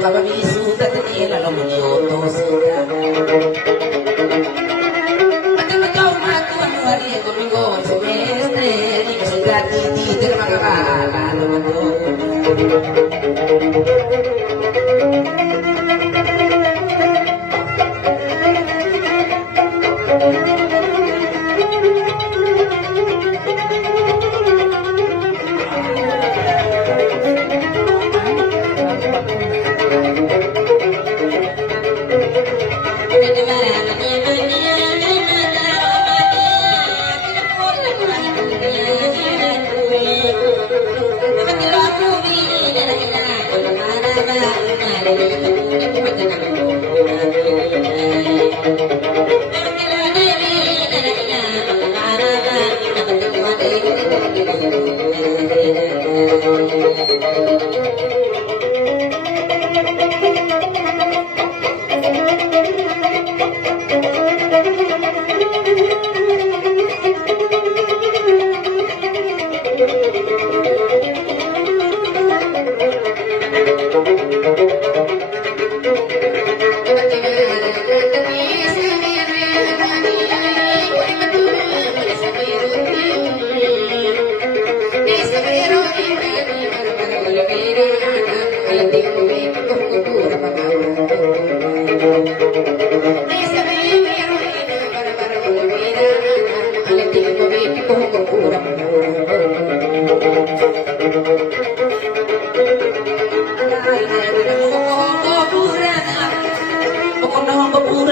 Kalau wisuda tadi lalu menyoto sudah. Betul-betul matu anu hari domingo semestre ini sudah titi termakan lalu betul.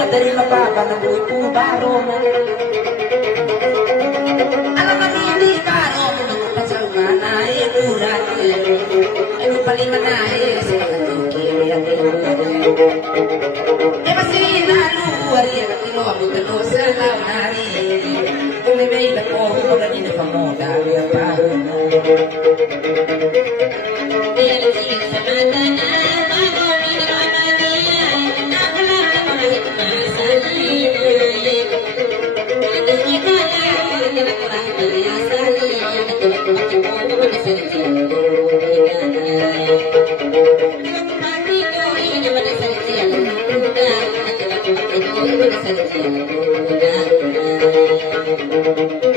Dari lebakan ng buhay po baro alam hindi baro pasaw na iburan ay palingan na sa katuki masina luwari ang kilomita no sa launari kung may may lapo kung na pinapamoda ang paro sa mata na Thank you.